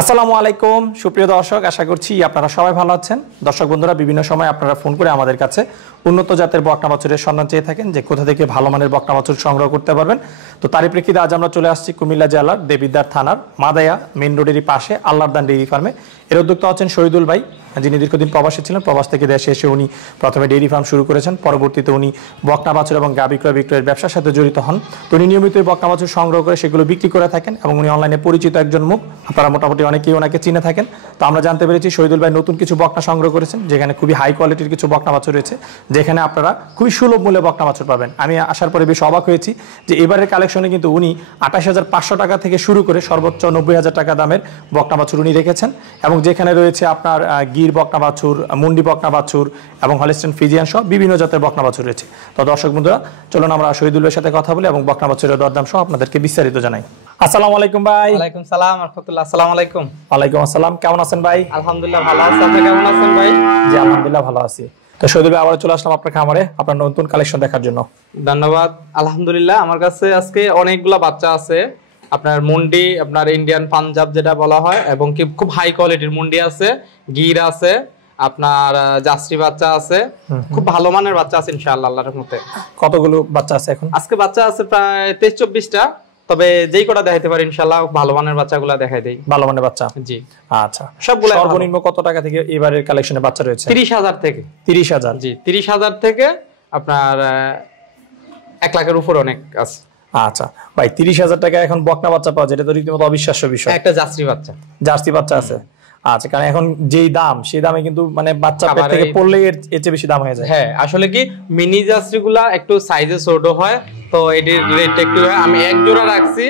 আসসালামু আলাইকুম সুপ্রিয় দর্শক, আশা করছি আপনারা সবাই ভালো আছেন। দর্শক বন্ধুরা, বিভিন্ন সময় আপনারা ফোন করে আমাদের কাছে উন্নত জাতের বকনা বাছুরের সন্ধান চেয়ে থাকেন যে কোথা থেকে ভালো মানের বকনা বাছুর সংগ্রহ করতে পারবেন। তো তারই প্রেক্ষিতে আজ আমরা চলে আসছি কুমিল্লা জেলার দেবিদ্বার থানার মাদায়া মেইন রোডেরই পাশে আল্লাহদান ডেইরি ফার্মে। এর উদ্যোক্তা হচ্ছেন শহীদুল ভাই, যিনি দীর্ঘদিন প্রবাসী ছিলেন। প্রবাস থেকে দেশে এসে উনি প্রথমে ডেইরি ফার্ম শুরু করেছেন, পরবর্তীতে উনি বকনা বাছুর এবং গাভী ক্রয় বিক্রয়ের ব্যবসার সাথে জড়িত হন। তো উনি নিয়মিত বকনা বাছুর সংগ্রহ করে সেগুলো বিক্রি করে থাকেন এবং উনি অনলাইনে পরিচিত একজন মুখ। আপনারা মোটামুটি অনেকেই ওনাকে চিনে থাকেন। তো আমরা জানতে পেরেছি শহীদুল ভাই নতুন কিছু বকনা সংগ্রহ করেছেন, যেখানে খুবই হাই কোয়ালিটির কিছু বকনা বাছুর রয়েছে, যেখানে আপনারা খুবই সুলভ মূল্যে বকনা বাছুর পাবেন। আমি আসার পরে বেশ অবাক হয়েছি যে এবারের কালেকশনে কিন্তু উনি 28,500 টাকা থেকে শুরু করে সর্বোচ্চ 90,000 টাকা দামের বকনা বাছুর উনি রেখেছেন, এবং যেখানে রয়েছে আপনার গির বকনা বাছুর, মুন্ডি বকনা বাছুর এবং হলিস্টিয়ান ফ্রিজিয়ান সহ বিভিন্ন জাতের বকনা বাছুর রয়েছে। তো দর্শক বন্ধুরা, চলুন আমরা শহীদুল ভাইয়ের সাথে কথা বলি এবং বকনা বাছুরের দরদাম সহ আপনাদেরকে বিস্তারিত জানাই। আসসালামু আলাইকুম ভাই। ওয়ালাইকুম সালাম রাহমাতুল্লাহ। আসসালামু আলাইকুম। ওয়ালাইকুম আসসালাম। কেমন আছেন ভাই? আলহামদুলিল্লাহ ভালো আছি, আপনি কেমন আছেন ভাই? জি আলহামদুলিল্লাহ ভালো আছি। তো শহীদুল ভাই, আবার চলে আসলাম আপনার খামারে আপনার নতুন কালেকশন দেখার জন্য। ধন্যবাদ। আলহামদুলিল্লাহ আমার কাছে আজকে অনেকগুলা বাচ্চা আছে। আপনার মুন্ডি, আপনার ইন্ডিয়ান পাঞ্জাব যেটা বলা হয়, এবং কি খুব হাই কোয়ালিটির মুন্ডি আছে, গির আছে, আপনার জার্সি বাচ্চা আছে, খুব ভালো মানের বাচ্চা আছে ইনশাআল্লাহ আল্লাহর রহমতে। কতগুলো বাচ্চা আছে এখন? আজকে বাচ্চা আছে প্রায় 23-24টা, তবে যেই কটা দেখাইতে পারি ইনশাআল্লাহ ভালো মানের বাচ্চাগুলো দেখাই দেই। ভালো মানের বাচ্চা? জি আচ্ছা। সবগুলো সর্বনিম্ন কত টাকা থেকে এবারের কালেকশনে বাচ্চা রয়েছে? 30,000 থেকে। 30,000? জি 30,000 থেকে আপনার 1 লাখের উপর অনেক আছে। আচ্ছা ভাই, 30,000 টাকা এখন বকনা বাচ্চা পাওয়া যায়, এটা তো রীতিমতো অবিশ্বাস্য বিষয়। একটা জার্সি বাচ্চা, জার্সি বাচ্চা আছে? আচ্ছা, কারণ এখন যেই দাম সেই দামে কিন্তু মানে বাচ্চা পেট থেকে পড়লে এর চেয়ে বেশি দাম হয়ে যায়। হ্যাঁ আসলে কি মিনি জার্সি গুলা একটু সাইজে ছোট হয়, তো এটির রেটটা একটু হয়। আমি এক জোড়া রাখছি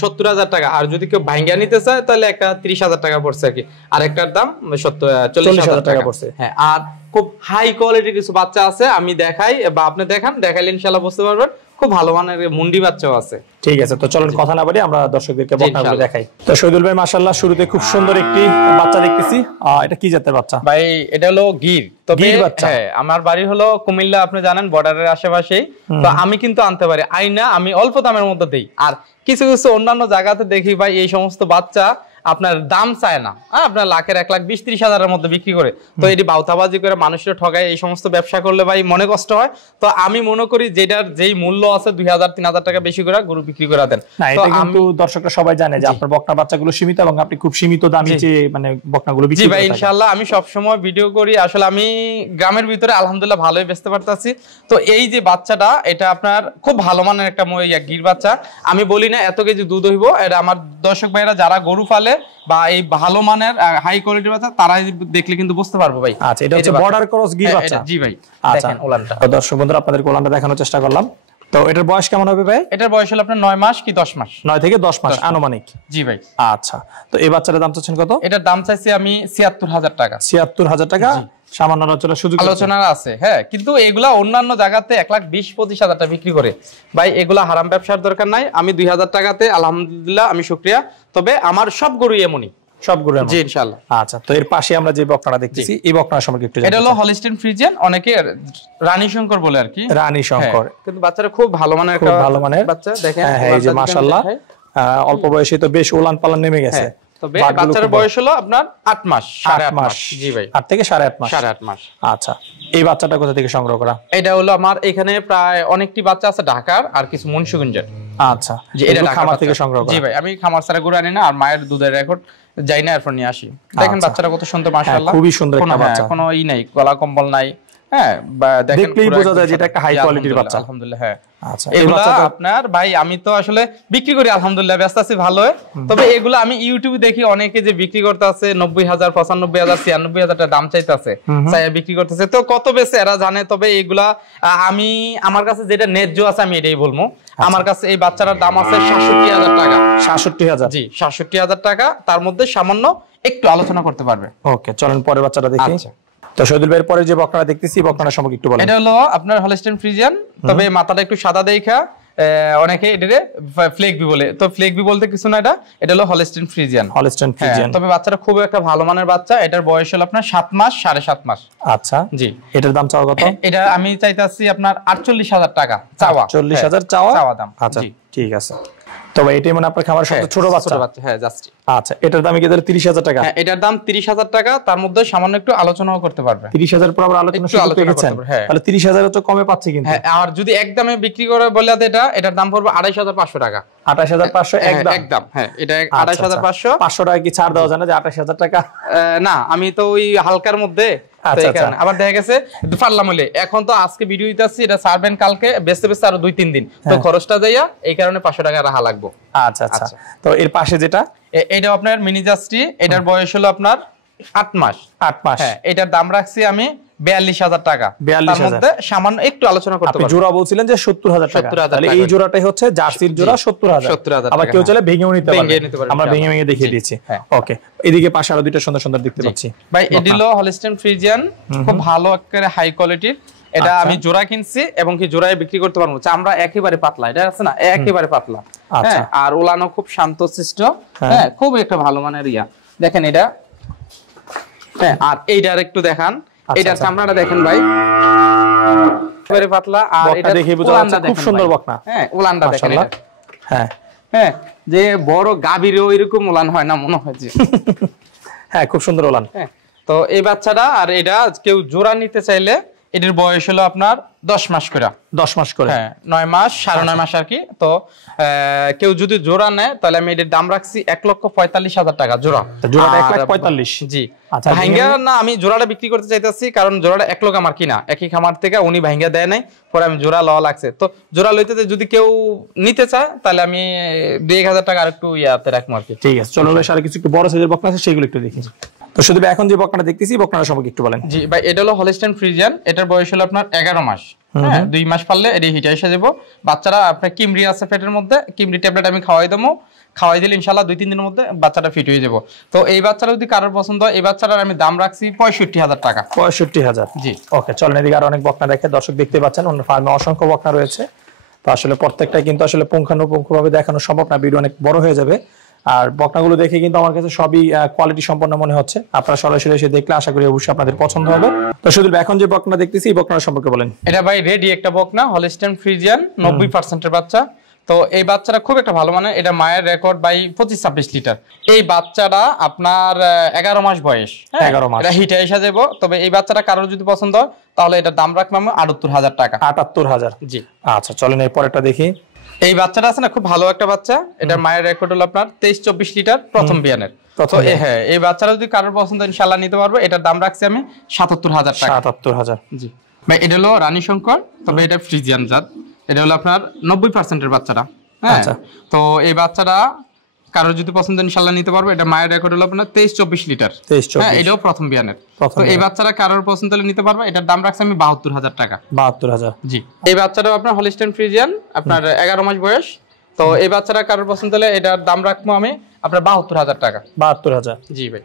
70,000 টাকা, আর যদি কেউ ভাঙ্গা নিতে চায় তাহলে একটা 30,000 টাকা পড়ছে আর কি, আর একটার দাম 40,000 টাকা পড়ছে। হ্যাঁ, আর খুব হাই কোয়ালিটির কিছু বাচ্চা আছে, আমি দেখাই বা আপনি দেখান, দেখাইলে ইনশাআল্লাহ বুঝতে পারবেন। খুব ভালো মানের মুন্ডি বাচ্চাও আছে। ঠিক আছে, তো চলুন কথা না বাড়ি আমরা দর্শকদেরকে বকনাগুলো দেখাই। তো শহীদুল ভাই, মাশাআল্লাহ শুরুতে খুব সুন্দর একটি বাচ্চা দেখতেছি। এটা কি জাতের বাচ্চা ভাই? এটা হলো গির। তো গির বাচ্চা? হ্যাঁ, আমার বাড়ি হলো কুমিল্লা, আপনি জানেন বর্ডারের আশেপাশেই। তো আমি কিন্তু আনতে পারি আইনা, আমি অল্প দামের মধ্যে দেই। আর কিছু কিছু অন্যান্য জায়গাতে দেখি ভাই এই সমস্ত বাচ্চা আপনার দাম চায় না, আপনার লাখের 1,20,000-30,000-এর মধ্যে বিক্রি করে। তো এটি বাউতাবাজি করে মানুষের ঠগায় এই সমস্ত ব্যবসা করলে ভাই মনে কষ্ট হয়। তো আমি মনে করি যেটার যেই মূল্য আছে 2,000-3,000 টাকা বেশি করে গরু বিক্রি করে দেন। তো কিন্তু দর্শকরা সবাই জানে যে আপনার বকনা বাচ্চাগুলো সীমিত এবং আপনি খুব সীমিত দামে যে মানে বকনাগুলো বিক্রি করেন। জি ভাই, ইনশাআল্লাহ আমি সব সময় ভিডিও করি। আসলে আমি গ্রামের ভিতরে আলহামদুলিল্লাহ ভালোই বেচতে পারতাছি। তো এই যে বাচ্চাটা, এটা আপনার খুব ভালো মানের একটা গির বাচ্চা। আমি বলি না এত কেজি দুধ হইব, এটা আমার দর্শক ভাইরা যারা গরু পালে বা এই ভালো মানের হাই কোয়ালিটির বাচ্চা তারাই দেখলে কিন্তু বুঝতে পারবো ভাই। আচ্ছা, এটা হচ্ছে বর্ডার ক্রস গির বাচ্চা? জি ভাই। আচ্ছা, ওলানটা দর্শক বন্ধুরা আপনাদের ওলানটা দেখানোর চেষ্টা করলাম। তো এটার বয়স কেমন হবে ভাই? এটার বয়স হলো আপনার 9 মাস কি 10 মাস। 9 থেকে 10 মাস আনুমানিক? জি ভাই। আচ্ছা, তো এই বাচ্চাটার দাম চাচ্ছেন কত? এটার দাম চাইছি আমি 76,000 টাকা। 76,000 টাকা? সামান্য আলোচনা আছে। হ্যাঁ, কিন্তু এগুলা অন্যান্য জায়গাতে 1,20,000-25,000 টাকা বিক্রি করে ভাই। এগুলা হারাম ব্যবসার দরকার নাই। আমি 2,000 টাকাতে আলহামদুলিল্লাহ আমি শুকরিয়া। তবে আমার সব গরু এমনই, সব গরু জি ইনশাআল্লাহ। আচ্ছা, তো এর পাশে আমরা যে বকনাটা দেখতেছি, এই বকনা সম্পর্কে একটু জানাই। এটা হলো হলিস্টিয়ান ফ্রিজিয়ান, অনেকে রানী শঙ্কর বলে আর কি। রানী শঙ্কর? কিন্তু বাচ্চাটা খুব ভালো মানের, খুব ভালো মানের বাচ্চা। দেখেন হ্যাঁ, এই যে মাশাআল্লাহ অল্প বয়সে তো বেশ ওলান পালান নেমে গেছে। তবে বাচ্চার বয়স হলো আপনার 8 মাস, 8.5 মাস। জি ভাই, 8 থেকে 8.5 মাস। 8.5 মাস। আচ্ছা, এই বাচ্চাটা কোথা থেকে সংগ্রহ করা? এটা হলো আমার এখানে প্রায় অনেকটি বাচ্চা আছে ঢাকার, আর কিছু মুন্সিগঞ্জের। আচ্ছা, জি, এটা খামার থেকে সংগ্রহ করা? জি ভাই, আমি খামার ছাড়া গরু আনি না, আর মায়ের দুধের রেকর্ড যাই না, এরপর নিয়ে আসি। দেখেন বাচ্চাটা কত সুন্দর মাশাআল্লাহ, খুবই সুন্দর একটা বাচ্চা। কোনো নাই, গলা কম্বল নাই। হ্যাঁ, দেখেন দেখলেই বোঝা যায় যে এটা একটা হাই কোয়ালিটির বাচ্চা। আলহামদুলিল্লাহ। হ্যাঁ, আচ্ছা, এগুলা আপনার ভাই আমি তো আসলে বিক্রি করি আলহামদুলিল্লাহ, ব্যস্ত আছি ভালো। তবে এগুলা আমি ইউটিউবে দেখি অনেকে যে বিক্রি করতে আছে 90,000, 95,000, 96,000 টাকা দাম চাইতেছে, চাই বিক্রি করতেছে। তো কত বেশি এরা জানে। তবে এগুলা আমি আমার কাছে যেটা ন্যায্য আছে আমি এটাই বলবো। আমার কাছে এই বাচ্চাটার দাম আছে 67,000 টাকা। 67,000? জি 67,000 টাকা, তার মধ্যে সামান্য একটু আলোচনা করতে পারবে। ওকে, চলেন পরের বাচ্চাটা দেখি। তো শহীদুল ভাইয়ের পরে যে বকনাটা দেখতেছি, বকনাটা সম্পর্কে একটু বলেন। এটা হলো আপনার হলিস্টিয়ান ফ্রিজিয়ান, তবে মাথাটা একটু সাদা দেখা অনেকে এটারে ফ্লেগবি বলে। তো ফ্লেগবি বলতে কিছু না, এটা হলো হলিস্টিয়ান ফ্রিজিয়ান। Holstein Friesian. তবে বাচ্চাটা খুব একটা ভালো মানের বাচ্চা। এটার বয়স হলো আপনার 7 মাস, 7.5 মাস। আচ্ছা, জি। এটার দাম চাওয়া কত? এটা আমি চাইতাছি আপনার 48,000 টাকা চাওয়া। 48,000 চাওয়া দাম? আচ্ছা, ঠিক আছে। তবে এটাই মানে আপনার খামারের সবচেয়ে ছোট বাচ্চা। হ্যাঁ জাস্ট। আচ্ছা, এটার দাম কি তাহলে 30,000 টাকা? হ্যাঁ, এটার দাম 30,000 টাকা, তার মধ্যে সামান্য একটু আলোচনাও করতে পারবে। 30,000 পর আবার আলোচনা শুরু করেছেন, তাহলে 30,000 তো কমে পাচ্ছি কিন্তু। হ্যাঁ, আর যদি একদমে বিক্রি করে বলে এটার দাম পড়বে 28,500 টাকা। 28,500 একদম। হ্যাঁ, এটা 28,500। 500 টাকা কি ছাড় দেওয়া যায় না যে 28,000 টাকা? না, আমি তো ওই হালকার মধ্যে। আবার দেখা গেছে পারলাম হলে, এখন তো আজকে ভিডিও দিতেছি, এটা সারবেন কালকে, বেচতে বেচতে আরো 2-3 দিন, তো খরচটা যাইয়া এই কারণে 500 টাকা রাখা লাগবে। আচ্ছা আচ্ছা। তো এর পাশে যেটা, এটা আপনার মিনি জাস্টি, এটার বয়স হলো আপনার 8 মাস। 8 মাস। হ্যাঁ, এটার দাম রাখছি আমি 42,000 টাকা। 42,000 তার মধ্যে সামান্য একটু আলোচনা করতে পারবো। আপনি জোড়া বলছিলেন যে 70,000 টাকা, তাহলে এই জোড়াটাই হচ্ছে জার্সির জোড়া 70,000। আবার কেউ চাইলে ভেঙেও নিতে পারবে, আমরা ভেঙে ভেঙে দেখিয়ে দিয়েছি। ওকে, এদিকে পাশে আরো দুইটা সুন্দর সুন্দর দেখতে পাচ্ছি ভাই। এডিলো হলিস্টিয়ান ফ্রিজিয়ান, খুব ভালো একেবারে হাই কোয়ালিটির। এটা আমি জোড়া কিনছি এবং কি জোড়ায় বিক্রি করতে পারবো। আমরা একেবারে পাতলা, এটা আছে না একেবারে পাতলা। হ্যাঁ, আর ওলানো খুব শান্তশিষ্ট। হ্যাঁ, খুব একটা ভালো মানের ইয়া। দেখেন এটা। হ্যাঁ, আর এইটার একটু দেখান, এইটার চামড়াটা দেখেন ভাই, একেবারে পাতলা। আর এটা দেখে বোঝা যাচ্ছে খুব সুন্দর বকনা। হ্যাঁ, ওলানটা দেখেন। হ্যাঁ হ্যাঁ, যে বড় গাভীরও এরকম ওলান হয় না মনে হয় যে। হ্যাঁ, খুব সুন্দর ওলান। হ্যাঁ, তো এই বাচ্চাটা, আর এটা কেউ জোড়া নিতে চাইলে এটার বয়স হলো আপনার 10 মাস করে। 10 মাস করে? হ্যাঁ, 9 মাস, 9.5 মাস আর কি। তো কেউ যদি জোড়া নেয় তাহলে আমি এটার দাম রাখছি 1,45,000 টাকা জোড়া। জোড়াটা 1,45,000? জি। ভাঙ্গা না, আমি জোড়াটা বিক্রি করতে চাইতেছি, কারণ জোড়াটা 1 লক্ষ আমার কিনা, একই খামার থেকে উনি ভাঙ্গা দেয় নাই, পরে আমি জোড়া লওয়া লাগছে। তো জোড়া লইতে যদি কেউ নিতে চায় তাহলে আমি 2,000 টাকা আর একটু ইয়াতে রাখবো আর কি। ঠিক আছে, চলো বেশ আর কিছু একটু বড় সাইজের বকনা আছে সেগুলো একটু দেখি। তো শুধু এখন যে বকনাটা দেখতেছি, বকনাটা সম্পর্কে একটু বলেন। জি ভাই, এটা হলো হলিস্টিয়ান ফ্রিজিয়ান, এটার বয়স হলো আপনার 11 মাস। হ্যাঁ, 2 মাস পারলে এটি হিটে এসে যাবো। বাচ্চারা আপনার কিমরি আছে পেটের মধ্যে, কিমরি ট্যাবলেট আমি খাওয়াই দেবো, খাওয়াই দিলে ইনশাল্লাহ 2-3 দিনের মধ্যে বাচ্চাটা ফিট হয়ে যাবো। তো এই বাচ্চাটা যদি কারোর পছন্দ হয়, এই বাচ্চাটার আমি দাম রাখছি 65,000 টাকা। 65,000? জি। ওকে, চলেন এদিকে আরো অনেক বকনা দেখে। দর্শক দেখতে পাচ্ছেন ওনার ফার্মে অসংখ্য বকনা রয়েছে। তো আসলে প্রত্যেকটা কিন্তু আসলে পুঙ্খানুপুঙ্খভাবে দেখানো সম্ভব না, ভিডিও অনেক বড় হয়ে যাবে। আর বকনাগুলো দেখে কিন্তু আমার কাছে সবই কোয়ালিটি সম্পন্ন মনে হচ্ছে। আপনারা সরাসরি এসে দেখলে আশা করি অবশ্যই আপনাদের পছন্দ হবে। তো শুধু এখন যে বকনা দেখতেছি, এই বকনার সম্পর্কে বলেন। এটা ভাই রেডি একটা বকনা, হলিস্টিয়ান ফ্রিজিয়ান, 90% এর বাচ্চা। তো এই বাচ্চাটা খুব একটা ভালো মানে, এটা মায়ের রেকর্ড বাই 25-26 লিটার। এই বাচ্চাটা আপনার 11 মাস বয়স। 11 মাস। এটা হিটে এসে যাবো। তবে এই বাচ্চাটা কারোর যদি পছন্দ হয় তাহলে এটার দাম রাখবো আমি 78,000 টাকা। 78,000? জি। আচ্ছা, চলেন এই পরেরটা দেখি। এই বাচ্চাটা আছে না, খুব ভালো একটা বাচ্চা। এটার মায়ের রেকর্ড হলো আপনার 23-24 লিটার, প্রথম বিয়ানের। হ্যাঁ, এই বাচ্চাটা যদি কারোর পছন্দ ইনশাআল্লাহ নিতে পারবো। এটার দাম রাখছি আমি 77,000 টাকা। 77,000? জি ভাই। এটা হলো রানী শঙ্কর, তবে এটা ফ্রিজিয়ান জাত। এটা হলো আপনার 90% এর বাচ্চাটা। হ্যাঁ, তো এই বাচ্চাটা কারোর যদি পছন্দ ইনশাআল্লাহ নিতে পারবো। এটা মায়ের রেকর্ড হলো আপনার 23-24 লিটার। হ্যাঁ, এটাও প্রথম বিয়ানের। তো এই বাচ্চাটা কারোর পছন্দ হলে নিতে পারবো। এটার দাম রাখছি আমি 72,000 টাকা। 72,000? জি। এই বাচ্চাটাও আপনার হলিস্টিয়ান ফ্রিজিয়ান, আপনার 11 মাস বয়স। তো এই বাচ্চাটা কারোর পছন্দ হলে এটার দাম রাখবো আমি আপনার 72,000 টাকা। 72,000? জি ভাই।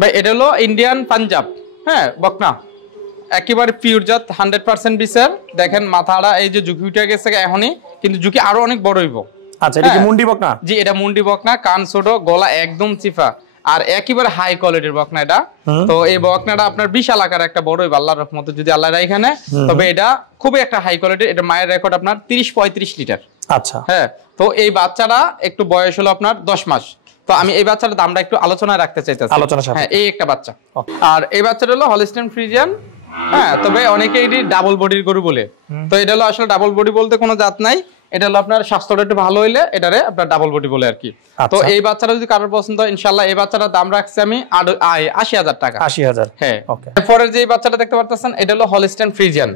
ভাই, এটা হলো ইন্ডিয়ান পাঞ্জাব। হ্যাঁ, বকনা একেবারে পিওর জাত, 100% বিসার। দেখেন মাথাটা এই যে ঝুঁকি উঠে গেছে এখনই, কিন্তু ঝুঁকি আরো অনেক বড় হইব। আচ্ছা, এটা কি মুন্ডি বকনা? জি, এটা মুন্ডি বকনা, কান ছোট, গলা একদম চিফা, আর একেবারে হাই কোয়ালিটির বকনা এটা। তো এই বকনাটা আপনার বিশাল আকার একটা বড় হইব আল্লাহর রহমতে, যদি আল্লাহ রাখে এখানে। তবে এটা খুবই একটা হাই কোয়ালিটির। এটা মায়ের রেকর্ড আপনার 30-35 লিটার। আচ্ছা। হ্যাঁ, তো এই বাচ্চাটা একটু বয়স হলো আপনার 10 মাস। তো আমি এই বাচ্চাটার দামটা একটু আলোচনায় রাখতে চাইতেছি। হ্যাঁ, এই একটা বাচ্চা। আর এই বাচ্চাটা হলো হলিস্টিয়ান ফ্রিজিয়ান। হ্যাঁ, তবে অনেকে এটি ডাবল বডির গরু বলে। তো এটা হলো আসলে ডাবল বডি বলতে কোনো জাত নাই। এটা হলো আপনার স্বাস্থ্যটা একটু ভালো হইলে এটারে আপনার ডাবল বডি বলে আর কি। তো এই বাচ্চাটা যদি কারোর পছন্দ হয় ইনশাআল্লাহ এই বাচ্চাটার দাম রাখছি আমি 80,000 টাকা। 80,000? হ্যাঁ। এরপরের যে বাচ্চাটা দেখতে পারতেছেন, এটা হলো হলিস্টিয়ান ফ্রিজিয়ান।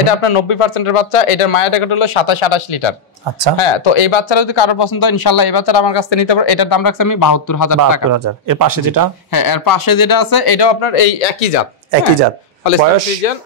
এটা আপনার 90% এর বাচ্চা। এটার মায়ের রেকর্ড হলো 27-28 লিটার। আচ্ছা। হ্যাঁ, তো এই বাচ্চাটা যদি কারোর পছন্দ হয় ইনশাআল্লাহ এই বাচ্চাটা আমার কাছ থেকে নিতে পারবে। এটার দাম রাখছি আমি 72,000 টাকা। 72,000? এর পাশে যেটা? হ্যাঁ, এর পাশে যেটা আছে এটাও আপনার এই একই জাত। একই জাত।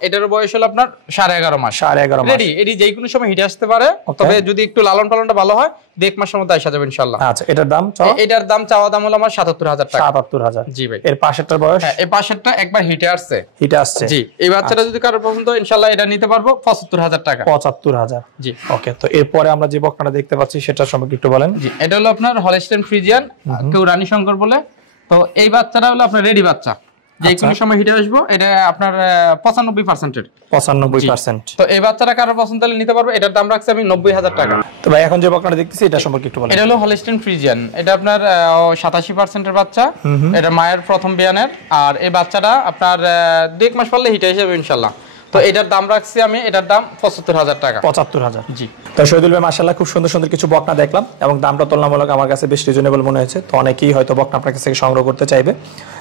এটার বয়স হলো আপনার 11.5 মাস। 11.5 মাস। রেডি, এটি যে কোনো সময় হিটে আসতে পারে। তবে যদি একটু লালন পালনটা ভালো হয় 1 মাসের মধ্যে আসা যাবে ইনশাআল্লাহ। আচ্ছা, এটার দাম? এটার দাম চাওয়া দাম হলো আমার 77,000 টাকা। 77,000? জি ভাই। এর পাশেরটার বয়স? হ্যাঁ, এই পাশেরটা একবার হিটে আসছে। হিটে আসছে? জি। এই বাচ্চাটা যদি কারোর পছন্দ হয় ইনশাআল্লাহ এটা নিতে পারবো 75,000 টাকা। 75,000? জি। ওকে, তো এরপরে আমরা যে বকনাটা দেখতে পাচ্ছি সেটা সম্পর্কে একটু বলেন। জি, এটা হলো আপনার হলিস্টিয়ান ফ্রিজিয়ান, কেউ রানী শঙ্কর বলে। তো এই বাচ্চাটা হলো আপনার রেডি বাচ্চা। যে কোনো সময় হিটে আসবো, এটা আপনার 95% এর। 95%। তো এই বাচ্চাটা কারো পছন্দ হলে নিতে পারবে। এটার দাম রাখছি আমি 90,000 টাকা। তো ভাই এখন যে বকনাটা দেখতেছি এটা সম্পর্কে একটু বলেন। এটা হলো হলস্টেইন ফ্রিজিয়ান, এটা আপনার 87% এর বাচ্চা, এটা মায়ের প্রথম বিয়ানের। আর এই বাচ্চাটা আপনার 2 মাস পরে হিটে আসবে ইনশাআল্লাহ। তো এটার দাম রাখছি আমি, এটার দাম 75,000 টাকা। 75,000। জি। তো শহীদুল ভাই মাশাআল্লাহ খুব সুন্দর সুন্দর কিছু বকনা দেখলাম এবং দামটা তুলনামূলক আমার কাছে বেশ রিজনেবল মনে হয়েছে। তো অনেকেই হয়তো বকনা আপনার কাছ থেকে সংগ্রহ করতে চাইবে,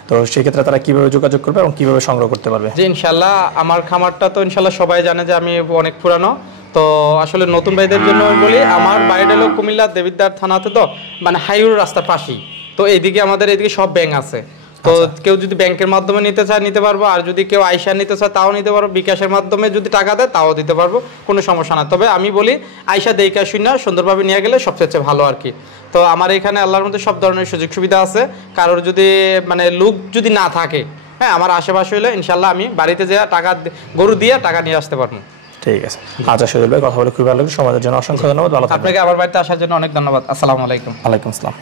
তো সেই ক্ষেত্রে তারা কিভাবে যোগাযোগ করবে এবং কিভাবে সংগ্রহ করতে পারবে? জি ইনশাআল্লাহ, আমার খামারটা তো ইনশাআল্লাহ সবাই জানে যে আমি অনেক পুরানো। তো আসলে নতুন ভাইদের জন্য বলি, আমার বাড়িটা হলো কুমিল্লা দেবিদ্বার থানাতে, তো মানে হাইওয়ে রাস্তার পাশেই। তো এইদিকে আমাদের এইদিকে সব ব্যাংক আছে। তো কেউ যদি ব্যাংকের মাধ্যমে নিতে চায় নিতে পারবো, আর যদি কেউ আইসা নিতে চায় তাও নিতে পারবো, বিকাশের মাধ্যমে যদি টাকা দেয় তাও দিতে পারবো, কোনো সমস্যা না। তবে আমি বলি আইসা দেইকা শুনে সুন্দরভাবে নিয়ে গেলে সবচেয়ে ভালো আর কি। তো আমার এখানে আল্লাহর মধ্যে সব ধরনের সুযোগ সুবিধা আছে। কারোর যদি মানে লোক যদি না থাকে, হ্যাঁ আমার আশেপাশে হলে ইনশাল্লাহ আমি বাড়িতে যেয়ে টাকা গরু দিয়ে টাকা নিয়ে আসতে পারবো। ঠিক আছে। আচ্ছা শহীদুল ভাই, কথা বলে খুব ভালো লাগলো। সমাজের জন্য অসংখ্য ধন্যবাদ। ভালো থাকবেন। আপনাকে আমার বাড়িতে আসার জন্য অনেক ধন্যবাদ। আসসালামু আলাইকুম। ওয়ালাইকুম আসসালাম।